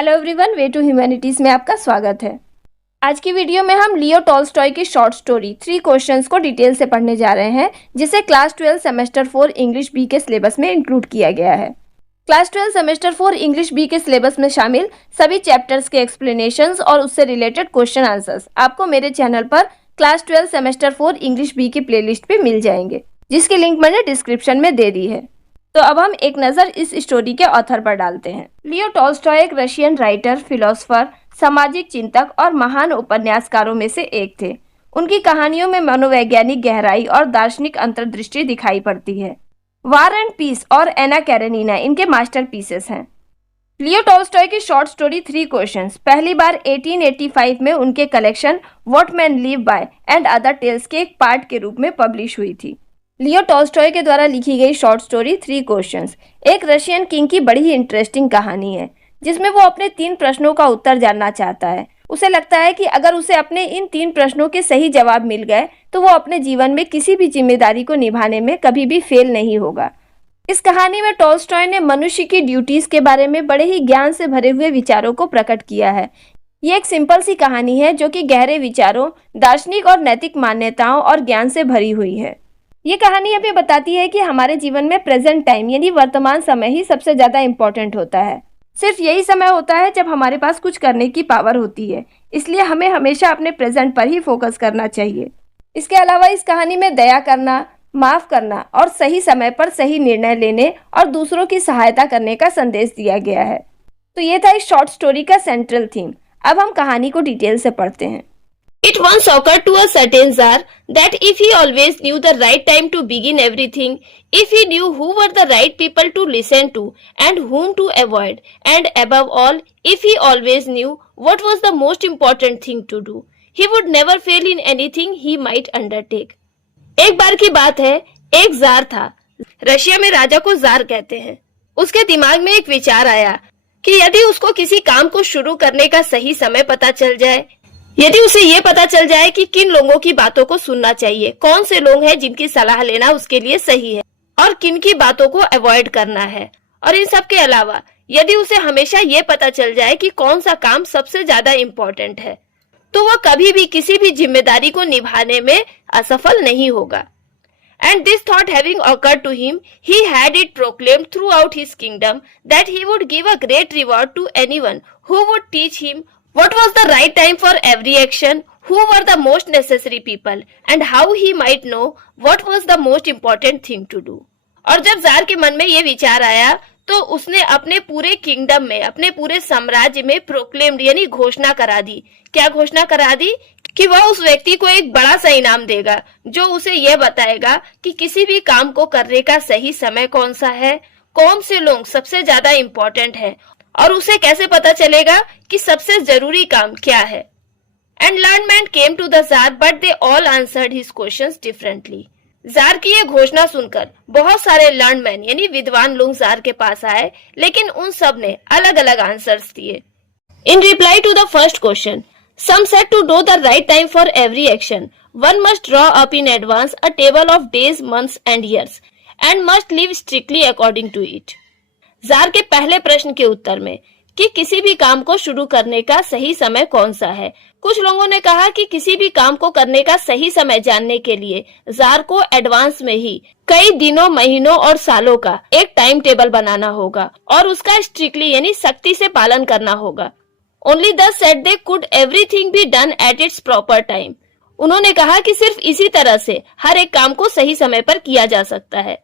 Hello everyone, way to humanities में आपका स्वागत है। आज की वीडियो में हम लियो टॉल्स्टॉय की शॉर्ट स्टोरी 3 क्वेश्चंस को डिटेल से पढ़ने जा रहे हैं, जिसे क्लास 12 सेमेस्टर 4 इंग्लिश बी के सिलेबस में इंक्लूड किया गया है। क्लास 12 सेमेस्टर 4 इंग्लिश बी के सिलेबस में शामिल सभी चैप्टर्स के एक्सप्लेनेशंस और उससे रिलेटेड क्वेश्चन आंसर्स आपको मेरे चैनल पर क्लास 12 सेमेस्टर 4 इंग्लिश बी की प्लेलिस्ट पे मिल जाएंगे, जिसकी लिंक मैंने डिस्क्रिप्शन में दे दी है। तो अब हम एक नज़र इस स्टोरी के ऑथर पर डालते हैं। लियो टॉल्स्टॉय एक रशियन राइटर, फिलोसोफर, सामाजिक चिंतक और महान उपन्यासकारों में से एक थे। उनकी कहानियों में मनोवैज्ञानिक गहराई और दार्शनिक अंतर्दृष्टि दिखाई पड़ती है। वार एंड पीस और एना कैरेनिना इनके मास्टरपीसेस हैं। लियो टॉल्स्टॉय की शॉर्ट स्टोरी 3 क्वेश्चंस पहली बार 1885 में उनके collection what man live by and other tales के एक पार्ट के रूप में पब्लिश हुई थी। लियो टॉल्स्टॉय के द्वारा लिखी गई शॉर्ट स्टोरी 3 क्वेश्चंस एक रशियन किंग की बड़ी ही इंटरेस्टिंग कहानी है, जिसमें वो अपने 3 प्रश्नों का उत्तर जानना चाहता है। उसे लगता है कि अगर उसे अपने इन 3 प्रश्नों के सही जवाब मिल गए तो वो अपने जीवन में किसी भी जिम्मेदारी को निभाने में कभी भी फेल नहीं होगा। इस कहानी में टॉल्स्टॉय ने मनुष्य की ड्यूटीज के बारे में बड़े ही ज्ञान से भरे हुए विचारों को प्रकट किया है। ये एक सिंपल सी कहानी है जो कि गहरे विचारों, दार्शनिक और नैतिक मान्यताओं और ज्ञान से भरी हुई है। ये कहानी हमें बताती है कि हमारे जीवन में प्रेजेंट टाइम यानी वर्तमान समय ही सबसे ज़्यादा इम्पोर्टेंट होता है। सिर्फ यही समय होता है जब हमारे पास कुछ करने की पावर होती है, इसलिए हमें हमेशा अपने प्रेजेंट पर ही फोकस करना चाहिए। इसके अलावा इस कहानी में दया करना, माफ़ करना और सही समय पर सही निर्णय लेने और दूसरों की सहायता करने का संदेश दिया गया है। तो ये था इस शॉर्ट स्टोरी का सेंट्रल थीम। अब हम कहानी को डिटेल से पढ़ते हैं। It once occurred to a certain Tsar that if he always knew the right time to begin everything, if he knew who were the right people to listen to and whom to avoid, and above all, if he always knew what was the most important thing to do, he would never fail in anything he might undertake. एक बार की बात है, एक jar था। Russia में राजा को jar कहते हैं। उसके दिमाग में एक विचार आया कि यदि उसको किसी काम को शुरू करने का सही समय पता चल जाए, यदि उसे ये पता चल जाए कि किन लोगों की बातों को सुनना चाहिए, कौन से लोग हैं जिनकी सलाह लेना उसके लिए सही है और किन की बातों को अवॉइड करना है, और इन सब के अलावा यदि उसे हमेशा ये पता चल जाए कि कौन सा काम सबसे ज्यादा इम्पोर्टेंट है, तो वह कभी भी किसी भी जिम्मेदारी को निभाने में असफल नहीं होगा। And this thought having occurred to him, he had it proclaimed throughout his kingdom that he would give a great reward to anyone who would teach him what was the right time for every action, who were the most necessary people, and how he might know what was the most important thing to do. और जब jar के मन में ये विचार आया तो उसने अपने पूरे किंगडम में, अपने पूरे साम्राज्य में प्रोक्लेम्ड यानी घोषणा करा दी। क्या घोषणा करा दी? कि वह उस व्यक्ति को एक बड़ा सा इनाम देगा जो उसे यह बताएगा कि किसी भी काम को करने का सही समय कौन सा है, कौन से लोग सबसे ज्यादा इम्पोर्टेंट है और उसे कैसे पता चलेगा कि सबसे जरूरी काम क्या है। And learn man came to the tsar but they all answered his questions differently. Tsar की ये घोषणा सुनकर बहुत सारे लर्न मैन यानी विद्वान लोग जार के पास आए, लेकिन उन सब ने अलग अलग आंसर्स दिए। In reply to the first question, some said to know the right time for every action, one must draw up in advance a table of days, months and years and must live strictly according to it. Jar के पहले प्रश्न के उत्तर में कि किसी भी काम को शुरू करने का सही समय कौन सा है, कुछ लोगों ने कहा कि किसी भी काम को करने का सही समय जानने के लिए जार को एडवांस में ही कई दिनों, महीनों और सालों का एक टाइम टेबल बनाना होगा और उसका स्ट्रिक्टली यानी सख्ती से पालन करना होगा। Only thus said they could everything be done at its proper time. उन्होंने कहा कि सिर्फ इसी तरह से हर एक काम को सही समय पर किया जा सकता है।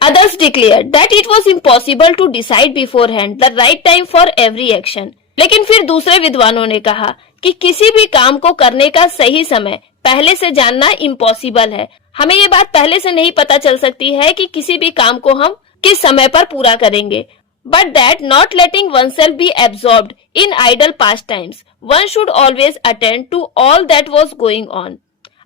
Others declared that it was impossible to decide beforehand the right time for every action. लेकिन फिर दूसरे विद्वानों ने कहा कि किसी भी काम को करने का सही समय पहले से जानना इम्पॉसिबल है। हमें ये बात पहले से नहीं पता चल सकती है कि किसी भी काम को हम किस समय पर पूरा करेंगे। But that not letting oneself be absorbed in idle pastimes, one should always attend to all that was going on.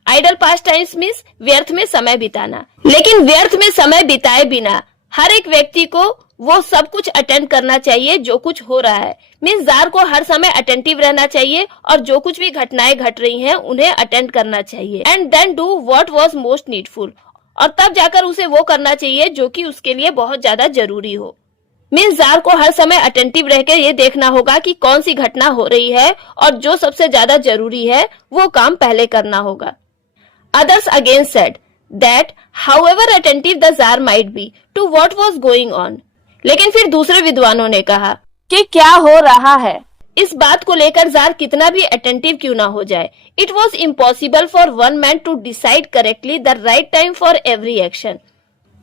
Idle pastimes means व्यर्थ में समय बिताना, लेकिन व्यर्थ में समय बिताए बिना हर एक व्यक्ति को वो सब कुछ अटेंड करना चाहिए जो कुछ हो रहा है। मीन्स जार को हर समय अटेंटिव रहना चाहिए और जो कुछ भी घटनाएं घट रही हैं उन्हें अटेंड करना चाहिए। And then do what was most needful, और तब जाकर उसे वो करना चाहिए जो कि उसके लिए बहुत ज्यादा जरूरी हो। मीन्स जार को हर समय अटेंटिव रहकर ये देखना होगा कि कौन सी घटना हो रही है और जो सबसे ज्यादा जरूरी है वो काम पहले करना होगा। Others again said that however attentive the Tsar might be to what was going on, लेकिन फिर दूसरे विद्वानों ने कहा कि क्या हो रहा है। इस बात को लेकर जार कितना भी अटेंटिव क्यों ना हो जाए, it was impossible for one man to decide correctly the right time for every action.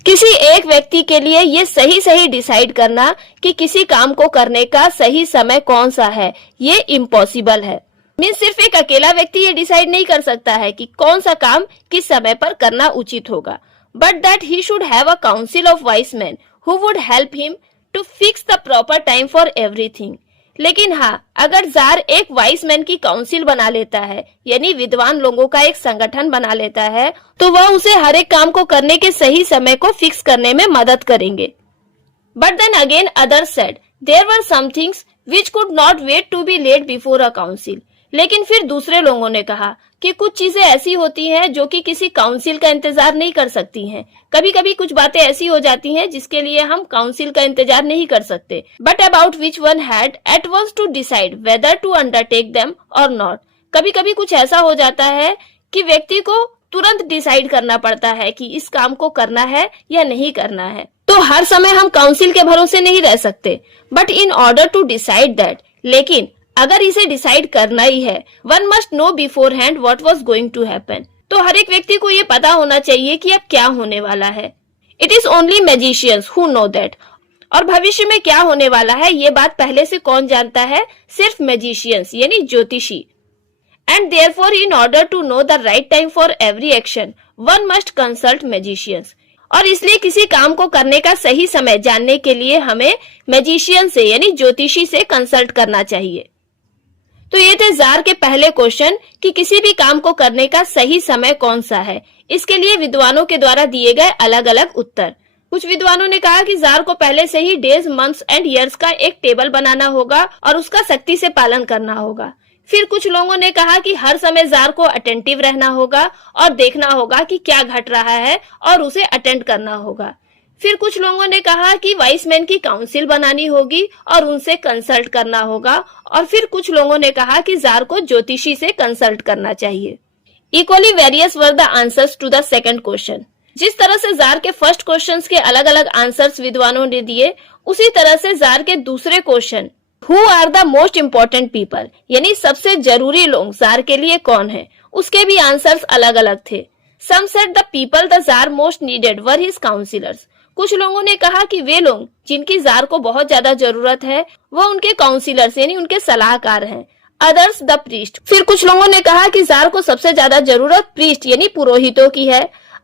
किसी एक व्यक्ति के लिए ये सही डिसाइड करना कि किसी काम को करने का सही समय कौन सा है, ये इम्पॉसिबल है। मीन्स सिर्फ एक अकेला व्यक्ति ये डिसाइड नहीं कर सकता है कि कौन सा काम किस समय पर करना उचित होगा, but that he should have a council of wise man who would help him to fix the proper time for everything. लेकिन हाँ, अगर जार एक वाइस मैन की काउंसिल बना लेता है, यानी विद्वान लोगों का एक संगठन बना लेता है, तो वह उसे हर एक काम को करने के सही समय को फिक्स करने में मदद करेंगे। But then again others said there were some things which could not wait to be laid before a council. लेकिन फिर दूसरे लोगों ने कहा कि कुछ चीजें ऐसी होती हैं जो कि किसी काउंसिल का इंतजार नहीं कर सकती हैं। कभी कभी कुछ बातें ऐसी हो जाती हैं जिसके लिए हम काउंसिल का इंतजार नहीं कर सकते, but about which one had at once to decide whether to undertake them और नॉट। कभी कभी कुछ ऐसा हो जाता है कि व्यक्ति को तुरंत डिसाइड करना पड़ता है कि इस काम को करना है या नहीं करना है। तो हर समय हम काउंसिल के भरोसे नहीं रह सकते, but in order to decide that, लेकिन अगर इसे डिसाइड करना ही है, one must know beforehand what was going to happen. तो हर एक व्यक्ति को ये पता होना चाहिए कि अब क्या होने वाला है। It is only magicians who know that. और भविष्य में क्या होने वाला है ये बात पहले से कौन जानता है? सिर्फ मैजिशियंस यानी ज्योतिषी। And therefore in order to know the right time for every action one must consult magicians. और इसलिए किसी काम को करने का सही समय जानने के लिए हमें मैजिशियन से यानी ज्योतिषी से कंसल्ट करना चाहिए। तो ये थे जार के पहले क्वेश्चन कि किसी भी काम को करने का सही समय कौन सा है। इसके लिए विद्वानों के द्वारा दिए गए अलग अलग उत्तर। कुछ विद्वानों ने कहा कि जार को पहले से ही डेज, मंथ्स एंड ईयर्स का एक टेबल बनाना होगा और उसका सख्ती से पालन करना होगा। फिर कुछ लोगों ने कहा कि हर समय जार को अटेंटिव रहना होगा और देखना होगा कि क्या घट रहा है और उसे अटेंड करना होगा। फिर कुछ लोगों ने कहा कि वाइस मैन की काउंसिल बनानी होगी और उनसे कंसल्ट करना होगा। और फिर कुछ लोगों ने कहा कि जार को ज्योतिषी से कंसल्ट करना चाहिए। Equally various were the answers to the second question. जिस तरह से जार के फर्स्ट क्वेश्चन के अलग अलग आंसर्स विद्वानों ने दिए, उसी तरह से जार के दूसरे question who are the most important people यानी सबसे जरूरी लोग जार के लिए कौन है, उसके भी आंसर्स अलग अलग थे। Some said the people the tsar most needed were his councillors. कुछ लोगों ने कहा कि वे लोग जिनकी जार को बहुत ज्यादा जरूरत है वो उनके काउंसिलर्स यानी उनके सलाहकार हैं। Others the priest. फिर कुछ लोगों ने कहा कि जार को सबसे ज्यादा जरूरत प्रीस्ट यानी पुरोहितों की है।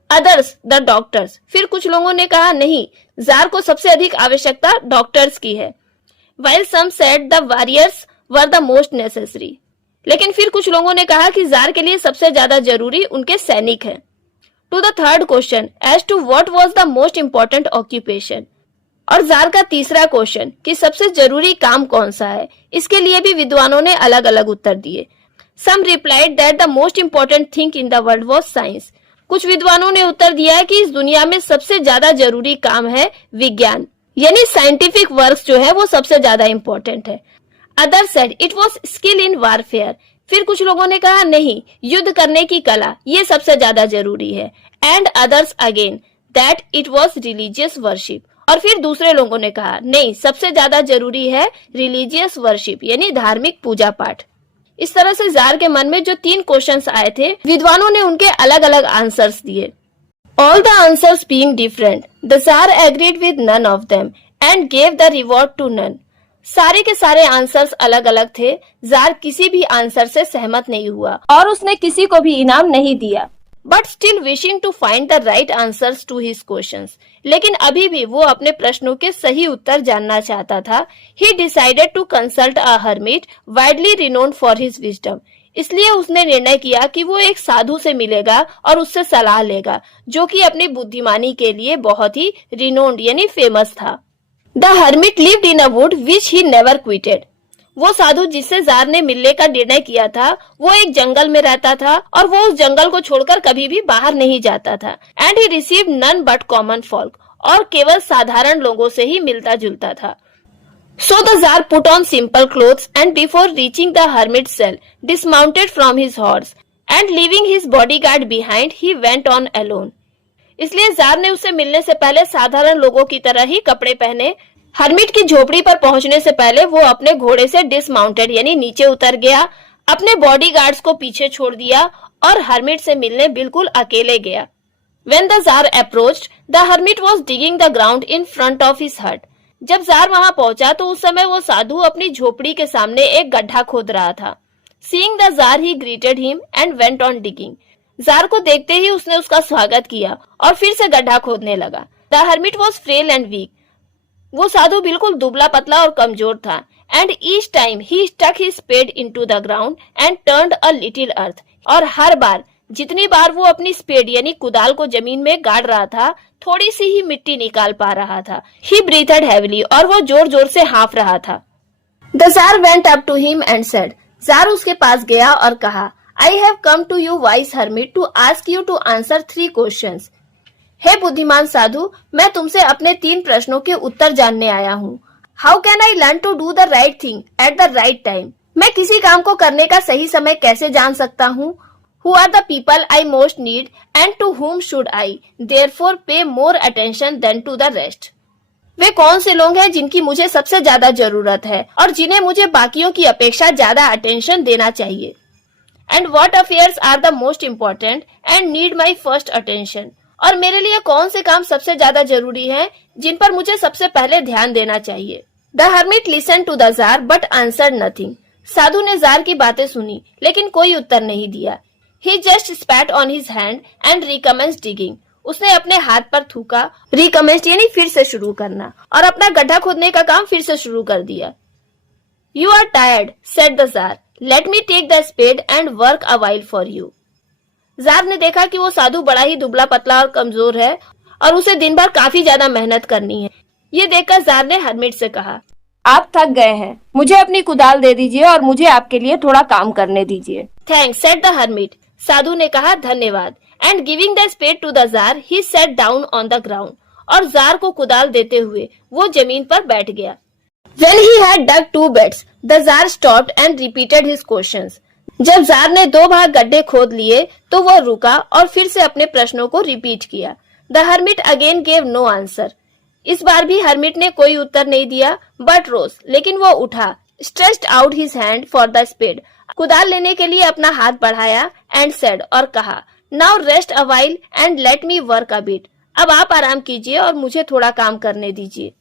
Others the doctors. फिर कुछ लोगों ने कहा नहीं, जार को सबसे अधिक आवश्यकता डॉक्टर्स की है। While some said the warriors were the most necessary। लेकिन फिर कुछ लोगों ने कहा कि जार के लिए सबसे ज्यादा जरूरी उनके सैनिक हैं। To the third question as to what was the most important occupation। और जार का तीसरा क्वेश्चन कि सबसे जरूरी काम कौन सा है, इसके लिए भी विद्वानों ने अलग अलग उत्तर दिए। Some replied that the most important thing in the world was science। कुछ विद्वानों ने उत्तर दिया है कि इस दुनिया में सबसे ज्यादा जरूरी काम है विज्ञान यानी साइंटिफिक वर्क जो है वो सबसे ज्यादा इंपॉर्टेंट है। Other said it was skill in warfare. फिर कुछ लोगों ने कहा नहीं, युद्ध करने की कला ये सबसे ज्यादा जरूरी है। And others again that it was religious worship. और फिर दूसरे लोगों ने कहा नहीं, सबसे ज्यादा जरूरी है रिलीजियस वर्शिप यानी धार्मिक पूजा पाठ। इस तरह से जार के मन में जो 3 क्वेश्चंस आए थे, विद्वानों ने उनके अलग अलग आंसर्स दिए। All the answers being different, the Tsar agreed with none of them and gave the reward to none। सारे के सारे आंसर्स अलग अलग थे, जार किसी भी आंसर से सहमत नहीं हुआ और उसने किसी को भी इनाम नहीं दिया। But still wishing to find the right answers to his questions. लेकिन अभी भी वो अपने प्रश्नों के सही उत्तर जानना चाहता था। He decided to consult a hermit widely renowned for his wisdom। इसलिए उसने निर्णय किया कि वो एक साधु से मिलेगा और उससे सलाह लेगा जो कि अपनी बुद्धिमानी के लिए बहुत ही रिनोन्ड यानी फेमस था। The hermit lived in a wood which he never quitted. वो साधु जिससे जार ने मिलने का निर्णय किया था वो एक जंगल में रहता था और वो उस जंगल को छोड़कर कभी भी बाहर नहीं जाता था। And he received none but common folk. और केवल साधारण लोगों से ही मिलता जुलता था। So the Tsar put on simple clothes and before reaching the hermit's cell, dismounted from his horse and leaving his bodyguard behind, he went on alone. इसलिए jar ने उससे मिलने से पहले साधारण लोगों की तरह ही कपड़े पहने। हर्मिट की झोपड़ी पर पहुंचने से पहले वो अपने घोड़े से डिसमाउंटेड यानी नीचे उतर गया, अपने बॉडीगार्ड्स को पीछे छोड़ दिया और हर्मिट से मिलने बिल्कुल अकेले गया। When the Tsar approached, the hermit was digging the ground in front of his hut. जब जार वहां पहुंचा तो उस समय वो साधु अपनी झोपड़ी के सामने एक गड्ढा खोद रहा था। Seeing the Tsar, he greeted him and went on digging. Jar को देखते ही उसने उसका स्वागत किया और फिर से गड्ढा खोदने लगा। The hermit was frail and weak. वो साधु बिल्कुल दुबला पतला और कमजोर था। And each time he stuck his spade into the ground and turned a little earth. और हर बार जितनी बार वो अपनी स्पेड यानी कुदाल को जमीन में गाड़ रहा था, थोड़ी सी ही मिट्टी निकाल पा रहा था। He breathed heavily और वो जोर जोर से हाँफ रहा था। The Tsar went up to him and said, jar उसके पास गया और कहा, I have come to you, wise hermit, to ask you to answer 3 questions. हे बुद्धिमान साधु, मैं तुमसे अपने 3 प्रश्नों के उत्तर जानने आया हूँ। How can I learn to do the right thing at the right time? मैं किसी काम को करने का सही समय कैसे जान सकता हूँ? Who are the people I most need and to whom should I therefore pay more attention than to the rest? वे कौन से लोग हैं जिनकी मुझे सबसे ज्यादा जरूरत है और जिन्हें मुझे बाकियों की अपेक्षा ज्यादा अटेंशन देना चाहिए? And what affairs are the most important and need my first attention? और मेरे लिए कौन से काम सबसे ज्यादा जरूरी हैं जिन पर मुझे सबसे पहले ध्यान देना चाहिए? The hermit listened to the Tsar but answered nothing. साधु ने जार की बातें सुनी लेकिन कोई उत्तर नहीं दिया। He just spat on his hand and recommenced digging. उसने अपने हाथ पर थूका, recommenced यानी फिर से शुरू करना, और अपना गड्ढा खोदने का काम फिर से शुरू कर दिया। You are tired, said the Tsar. Let me take the spade and work a while for you. Jar ने देखा कि वो साधु बड़ा ही दुबला पतला और कमजोर है और उसे दिन भर काफी ज्यादा मेहनत करनी है। ये देखकर जार ने हर्मिट से कहा, आप थक गए हैं, मुझे अपनी कुदाल दे दीजिए और मुझे आपके लिए थोड़ा काम करने दीजिए। Thanks, said the hermit. साधु ने कहा धन्यवाद। And giving the spade to the tsar, he sat down on the ground. और जार को कुदाल देते हुए वो जमीन पर बैठ गया। When he had dug 2 beds, the Tsar stopped and repeated his questions. जब जार ने 2 भाग गड्ढे खोद लिए तो वो रुका और फिर से अपने प्रश्नों को रिपीट किया। The hermit again gave no answer. इस बार भी हर्मिट ने कोई उत्तर नहीं दिया, but rose, लेकिन वो उठा, stretched out his hand for the spade, कुदाल लेने के लिए अपना हाथ बढ़ाया, and said, और कहा, now rest a while and let me work a bit. अब आप आराम कीजिए और मुझे थोड़ा काम करने दीजिए।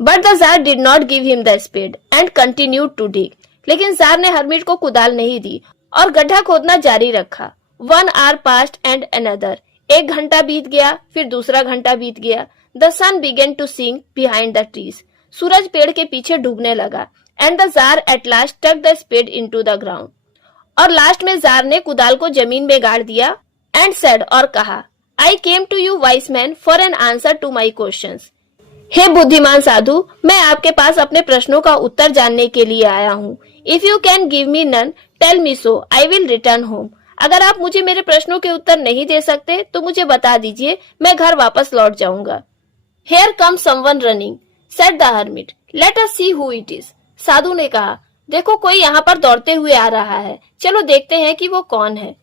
But the Tsar did not give him the spade and continued to dig. लेकिन जार ने हर्मिट को कुदाल नहीं दी और गड्ढा खोदना जारी रखा। 1 hour passed and another. 1 घंटा बीत गया, फिर दूसरा घंटा बीत गया। The sun began to sink behind the trees. सूरज पेड़ के पीछे डूबने लगा। And the Tsar at last stuck the spade into the ground. और लास्ट में जार ने कुदाल को जमीन में गाड़ दिया। And said, और कहा, I came to you, wise man, for an answer to my questions. हे बुद्धिमान साधु, मैं आपके पास अपने प्रश्नों का उत्तर जानने के लिए आया हूँ। If you can give me none, tell me so. I will return home. अगर आप मुझे मेरे प्रश्नों के उत्तर नहीं दे सकते तो मुझे बता दीजिए, मैं घर वापस लौट जाऊंगा। Here comes someone running, said the hermit. Let us see who it is. साधु ने कहा, देखो कोई यहाँ पर दौड़ते हुए आ रहा है, चलो देखते हैं कि वो कौन है।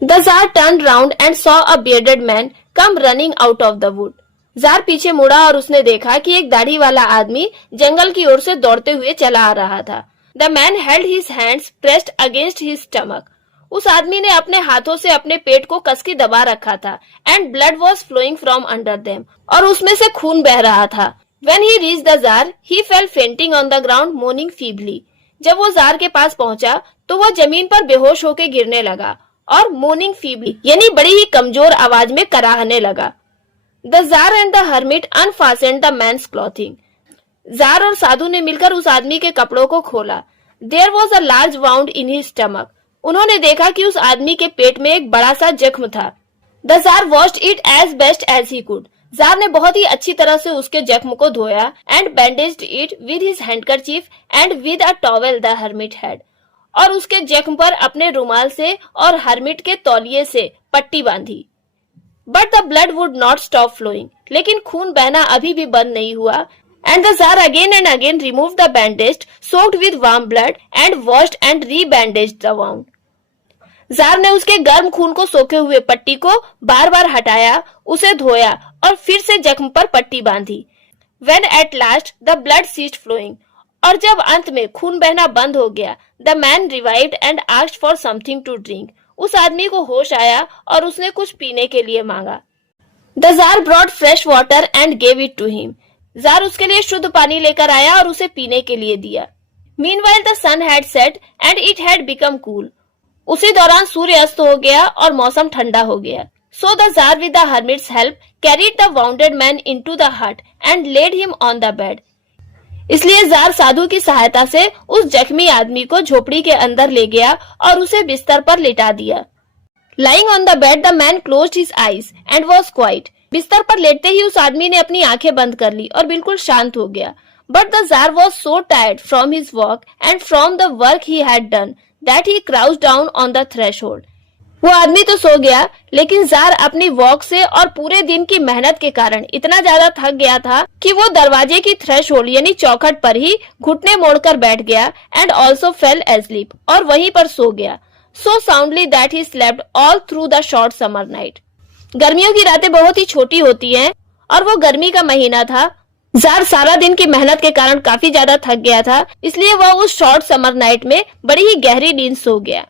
The Tsar turned round and saw a bearded man come running out of the wood. Jar पीछे मुड़ा और उसने देखा कि एक दाढ़ी वाला आदमी जंगल की ओर से दौड़ते हुए चला आ रहा था। The man held his hands pressed against his stomach. उस आदमी ने अपने हाथों से अपने पेट को कसके दबा रखा था। And blood was flowing from under them. और उसमें से खून बह रहा था। When he reached the Tsar, he fell fainting on the ground, moaning feebly. जब वो जार के पास पहुंचा तो वो जमीन पर बेहोश होकर गिरने लगा और moaning feebly यानी बड़ी ही कमजोर आवाज में कराहने लगा। The Tsar and the hermit unfastened the man's clothing. Jar और साधु ने मिलकर उस आदमी के कपड़ों को खोला। There was a large wound in his stomach. उन्होंने देखा कि उस आदमी के पेट में एक बड़ा सा जख्म था। The Tsar washed it as best as he could. Jar ने बहुत ही अच्छी तरह से उसके जख्म को धोया and bandaged it with his handkerchief and with a towel the hermit had. और उसके जख्म पर अपने रुमाल से और हर्मिट के तौलिए से पट्टी बांधी। But the blood would not stop flowing, लेकिन खून बहना अभी भी बंद नहीं हुआ। And the tsar again and again remove the bandage soaked with warm blood and washed and rebandage the wound. Tsar ने उसके गर्म खून को सोखे हुए पट्टी को बार बार हटाया, उसे धोया और फिर से जख्म पर पट्टी बांधी। When at last the blood ceased flowing, और जब अंत में खून बहना बंद हो गया, the man revived and asked for something to drink. उस आदमी को होश आया और उसने कुछ पीने के लिए मांगा। The Tsar brought fresh water and gave it to him. Jar उसके लिए शुद्ध पानी लेकर आया और उसे पीने के लिए दिया। Meanwhile the sun had set and it had become cool. उसी दौरान सूर्य अस्त हो गया और मौसम ठंडा हो गया। So the Tsar with the hermit's help carried the wounded man into the hut and laid him on the bed. इसलिए जार साधु की सहायता से उस जख्मी आदमी को झोपड़ी के अंदर ले गया और उसे बिस्तर पर लिटा दिया। Lying on the bed, the man closed his eyes and was quiet. बिस्तर पर लेटते ही उस आदमी ने अपनी आंखें बंद कर ली और बिल्कुल शांत हो गया। But the Tsar was so tired from his walk and from the work he had done that he crouched down on the threshold. वो आदमी तो सो गया, लेकिन जार अपनी वॉक से और पूरे दिन की मेहनत के कारण इतना ज्यादा थक गया था कि वो दरवाजे की थ्रेशोल्ड यानी चौखट पर ही घुटने मोड़कर बैठ गया एंड ऑल्सो फेल एस्लीप, और वहीं पर सो गया। So soundly that he slept all through the short summer night. गर्मियों की रातें बहुत ही छोटी होती हैं और वो गर्मी का महीना था। जार सारा दिन की मेहनत के कारण काफी ज्यादा थक गया था, इसलिए वह उस शॉर्ट समर नाइट में बड़ी ही गहरी नींद सो गया।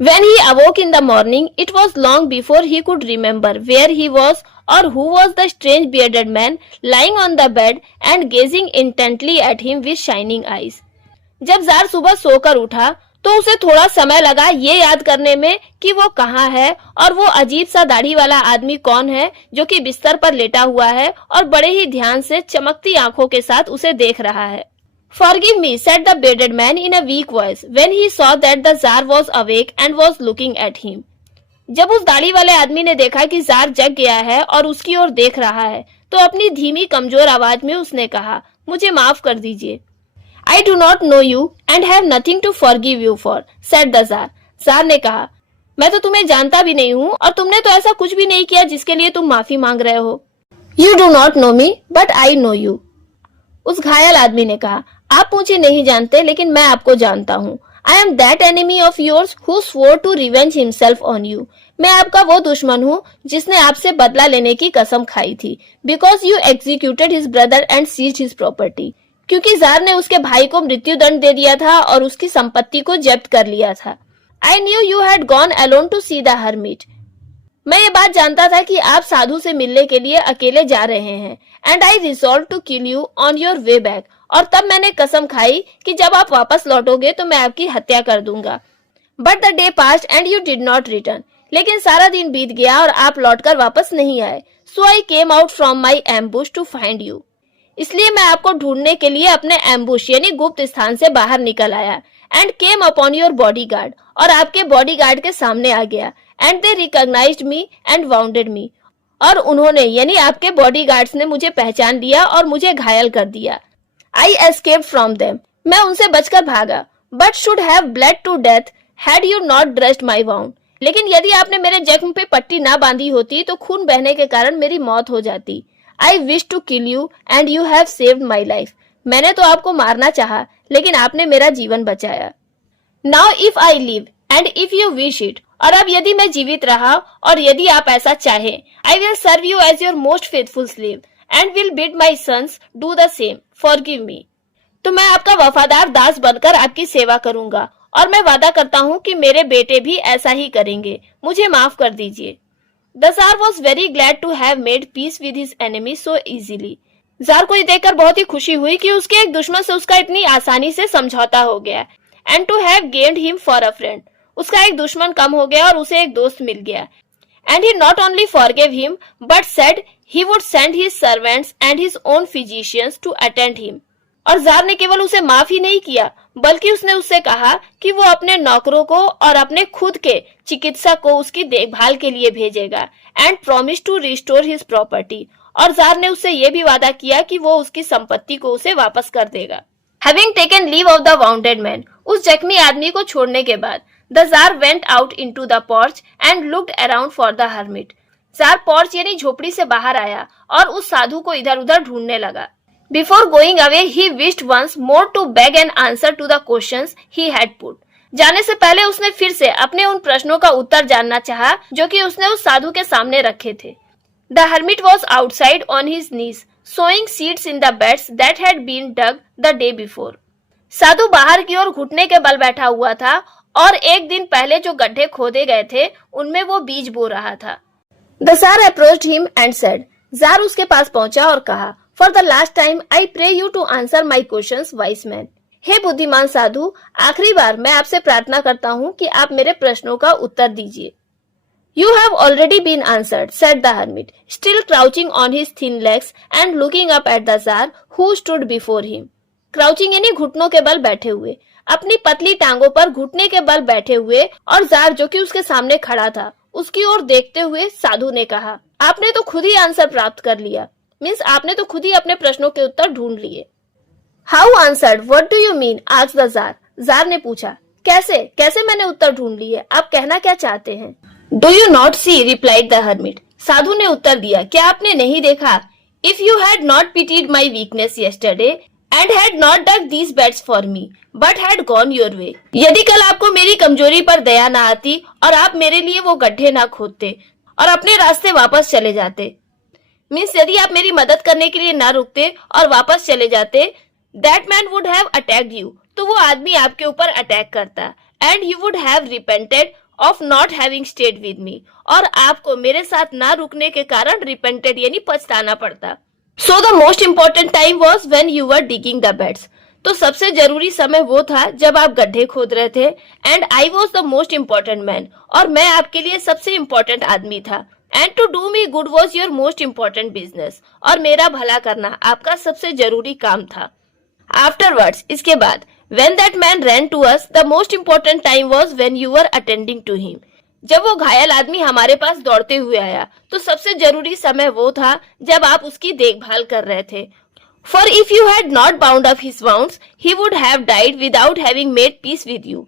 When he awoke in the morning, it was long before he could remember where he was or who was the strange bearded man lying on the bed and gazing intently at him with shining eyes. जब jar सुबह सोकर उठा तो उसे थोड़ा समय लगा ये याद करने में कि वो कहाँ है और वो अजीब सा दाढ़ी वाला आदमी कौन है जो कि बिस्तर पर लेटा हुआ है और बड़े ही ध्यान से चमकती आंखों के साथ उसे देख रहा है। Forgive me, said the bearded man in a weak voice when he saw that the Tsar was awake and was looking at him. जब उस दाढ़ी वाले आदमी ने देखा कि जार जग गया है और उसकी ओर देख रहा है, तो अपनी धीमी कमजोर आवाज में उसने कहा, मुझे माफ कर दीजिए। I do not know you and have nothing to forgive you for, said the Tsar. Jar ने कहा, मैं तो तुम्हें जानता भी नहीं हूँ और तुमने तो ऐसा कुछ भी नहीं किया जिसके लिए तुम माफी मांग रहे हो। You do not know me, but I know you. उस घायल आदमी ने कहा, आप मुझे नहीं जानते लेकिन मैं आपको जानता हूँ। I am that enemy of yours who swore to revenge himself on you. मैं आपका वो दुश्मन हूँ जिसने आपसे बदला लेने की कसम खाई थी। Because you executed his brother and seized his property. क्योंकि जार ने उसके भाई को मृत्यु दंड दे दिया था और उसकी संपत्ति को जब्त कर लिया था। I knew you had gone alone to see the hermit. मैं ये बात जानता था कि आप साधु से मिलने के लिए अकेले जा रहे हैं। And I resolve to kill you on your way back. और तब मैंने कसम खाई कि जब आप वापस लौटोगे तो मैं आपकी हत्या कर दूंगा। But the day passed and you did not return. लेकिन सारा दिन बीत गया और आप लौटकर वापस नहीं आए। So I came out from my ambush to find you. इसलिए मैं आपको ढूंढने के लिए अपने एम्बुश यानी गुप्त स्थान से बाहर निकल आया। And came upon your bodyguard, और आपके बॉडीगार्ड के सामने आ गया। And they recognised me and wounded me, और उन्होंने यानी आपके बॉडीगार्ड्स ने मुझे पहचान लिया और मुझे घायल कर दिया। I escaped from them. मैं उनसे बचकर भागा। But should have bled to death had you not dressed my wound. लेकिन यदि आपने मेरे जख्म पे पट्टी ना बांधी होती तो खून बहने के कारण मेरी मौत हो जाती। I wished to kill you and you have saved my life. मैंने तो आपको मारना चाहा, लेकिन आपने मेरा जीवन बचाया। Now if I live and if you wish it, और अब यदि मैं जीवित रहा और यदि आप ऐसा चाहें, I will serve you as your most faithful slave and will bid my sons do the same. Forgive me. तो मैं आपका वफादार दास बनकर आपकी सेवा करूंगा और मैं वादा करता हूँ कि मेरे बेटे भी ऐसा ही करेंगे। मुझे माफ कर दीजिए। The Tsar was very glad to have made peace with his enemy so easily. Jar को ये देखकर बहुत ही खुशी हुई कि उसके एक दुश्मन से उसका इतनी आसानी से समझौता हो गया। And to have gained him for a friend. उसका एक दुश्मन कम हो गया और उसे एक दोस्त मिल गया। And he not only forgave him, but said he would send his servants and his own physicians to attend him. और जार ने केवल उसे माफ ही नहीं किया, बल्कि उसने उससे कहा कि वो अपने नौकरों को और अपने खुद के चिकित्सक को उसकी देखभाल के लिए भेजेगा। And promised to restore his property. और जार ने उससे ये भी वादा किया कि वो उसकी संपत्ति को उसे वापस कर देगा। Having taken leave of the wounded man, उस जख्मी आदमी को छोड़ने के बाद The Tsar went out into the porch and looked around for the hermit. Jar porch यानी झोपड़ी से बाहर आया और उस साधु को इधर उधर ढूंढने लगा। Before going away he wished once more to beg an answer to the questions he had put. जाने से पहले उसने फिर से अपने उन प्रश्नों का उत्तर जानना चाहा जो कि उसने उस साधु के सामने रखे थे। The hermit was outside on his knees sowing seeds in the beds that had been dug the day before. साधु बाहर की ओर घुटने के बल बैठा हुआ था और एक दिन पहले जो गड्ढे खोदे गए थे उनमें वो बीज बो रहा था। The tsar approached him and said. Tsar उसके पास पहुंचा और कहा, for the last time I pray you to answer my questions wise man. हे बुद्धिमान साधु, आखिरी बार मैं आपसे प्रार्थना करता हूँ कि आप मेरे प्रश्नों का उत्तर दीजिए। You have already been answered, said the hermit, still crouching on his thin legs and looking up at the Tsar who stood before him. Crouching यानी घुटनों के बल बैठे हुए, अपनी पतली टांगों पर घुटने के बल बैठे हुए और जार जो कि उसके सामने खड़ा था उसकी ओर देखते हुए साधु ने कहा, आपने तो खुद ही आंसर प्राप्त कर लिया। मीन्स आपने तो खुद ही अपने प्रश्नों के उत्तर ढूंढ लिए। How answered, what do you mean, asked the jar. Jar ने पूछा, कैसे कैसे मैंने उत्तर ढूंढ लिए, आप कहना क्या चाहते हैं? Do you not see, replied the hermit. साधु ने उत्तर दिया, क्या आपने नहीं देखा? If you had not pitied my weakness yesterday and had not dug these beds for me but had gone your way. यदि कल आपको मेरी कमजोरी पर दया ना आती और आप मेरे लिए वो गड्ढे ना खोदते और अपने रास्ते वापस चले जाते, मीन्स यदि आप मेरी मदद करने के लिए ना रुकते और वापस चले जाते, that man would have attacked you, तो वो आदमी आपके ऊपर अटैक करता and you would have repented of not having stayed with me, और आपको मेरे साथ ना रुकने के कारण रिपेंटेड यानी पछताना पड़ता। So the most important time was when you were digging the beds, तो सबसे जरूरी समय वो था जब आप गड्ढे खोद रहे थे। And I was the most important man, और मैं आपके लिए सबसे इम्पोर्टेंट आदमी था। And to do me good was your most important business, और मेरा भला करना आपका सबसे जरूरी काम था। आफ्टरवर्ड्स, इसके बाद, when that man ran to us, the most important time was when you were attending to him. जब वो घायल आदमी हमारे पास दौड़ते हुए आया तो सबसे जरूरी समय वो था जब आप उसकी देखभाल कर रहे थे। For if you had not bound up his wounds, he would have died without having made peace with you.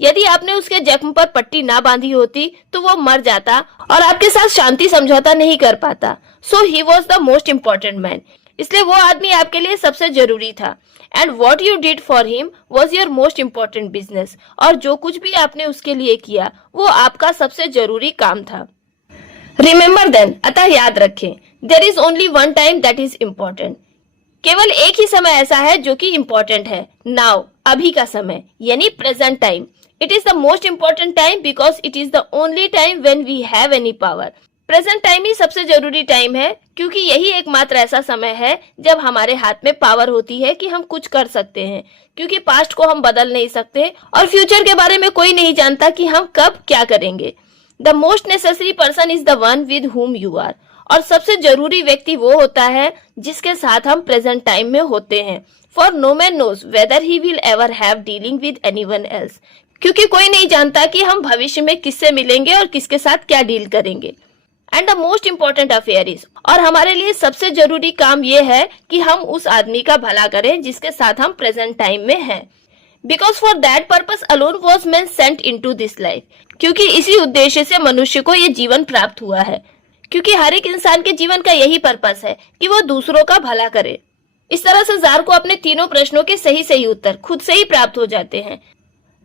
यदि आपने उसके जख्म पर पट्टी ना बांधी होती तो वो मर जाता और आपके साथ शांति समझौता नहीं कर पाता। So he was the most important man. इसलिए वो आदमी आपके लिए सबसे जरूरी था। And what you did for him was your most important business, और जो कुछ भी आपने उसके लिए किया वो आपका सबसे जरूरी काम था। रिमेम्बर देन, अतः याद रखें, there is only one time that is important, केवल एक ही समय ऐसा है जो कि इम्पोर्टेंट है। नाउ, अभी का समय यानी present time. It is the most important time because it is the only time when we have any power. Present time ही सबसे जरूरी टाइम है क्योंकि यही एकमात्र ऐसा समय है जब हमारे हाथ में पावर होती है कि हम कुछ कर सकते हैं, क्योंकि पास्ट को हम बदल नहीं सकते और फ्यूचर के बारे में कोई नहीं जानता कि हम कब क्या करेंगे। The most necessary person is the one with whom you are, और सबसे जरूरी व्यक्ति वो होता है जिसके साथ हम प्रेजेंट टाइम में होते हैं। For no man knows whether he will ever have dealing with anyone else, क्योंकि कोई नहीं जानता कि हम भविष्य में किससे मिलेंगे और किसके साथ क्या डील करेंगे। And the most important affair is, और हमारे लिए सबसे जरूरी काम ये है कि हम उस आदमी का भला करें जिसके साथ हम प्रेजेंट टाइम में हैं। Because for that purpose alone was man sent into this life, क्योंकि इसी उद्देश्य से मनुष्य को ये जीवन प्राप्त हुआ है, क्योंकि हर एक इंसान के जीवन का यही पर्पस है कि वो दूसरों का भला करे। इस तरह से जार को अपने तीनों प्रश्नों के सही सही उत्तर खुद से ही प्राप्त हो जाते हैं।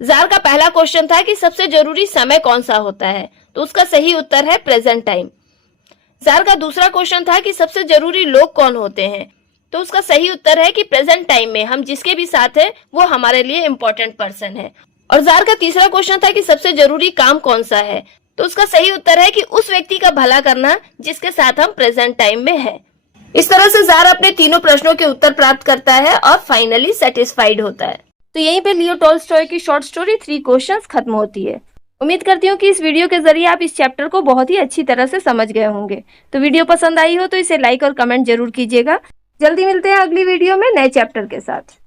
जार का पहला क्वेश्चन था कि सबसे जरूरी समय कौन सा होता है, तो उसका सही उत्तर है प्रेजेंट टाइम। जार का दूसरा क्वेश्चन था कि सबसे जरूरी लोग कौन होते हैं, तो उसका सही उत्तर है कि प्रेजेंट टाइम में हम जिसके भी साथ है वो हमारे लिए इम्पोर्टेंट पर्सन है। और जार का तीसरा क्वेश्चन था कि सबसे जरूरी काम कौन सा है, तो उसका सही उत्तर है कि उस व्यक्ति का भला करना जिसके साथ हम प्रेजेंट टाइम में है। इस तरह से जार अपने तीनों प्रश्नों के उत्तर प्राप्त करता है और फाइनली सेटिस्फाइड होता है। तो यहीं पे लियो टॉल्स्टॉय की शॉर्ट स्टोरी 3 क्वेश्चंस खत्म होती है। उम्मीद करती हूँ कि इस वीडियो के जरिए आप इस चैप्टर को बहुत ही अच्छी तरह से समझ गए होंगे। तो वीडियो पसंद आई हो तो इसे लाइक और कमेंट जरूर कीजिएगा। जल्दी मिलते हैं अगली वीडियो में नए चैप्टर के साथ।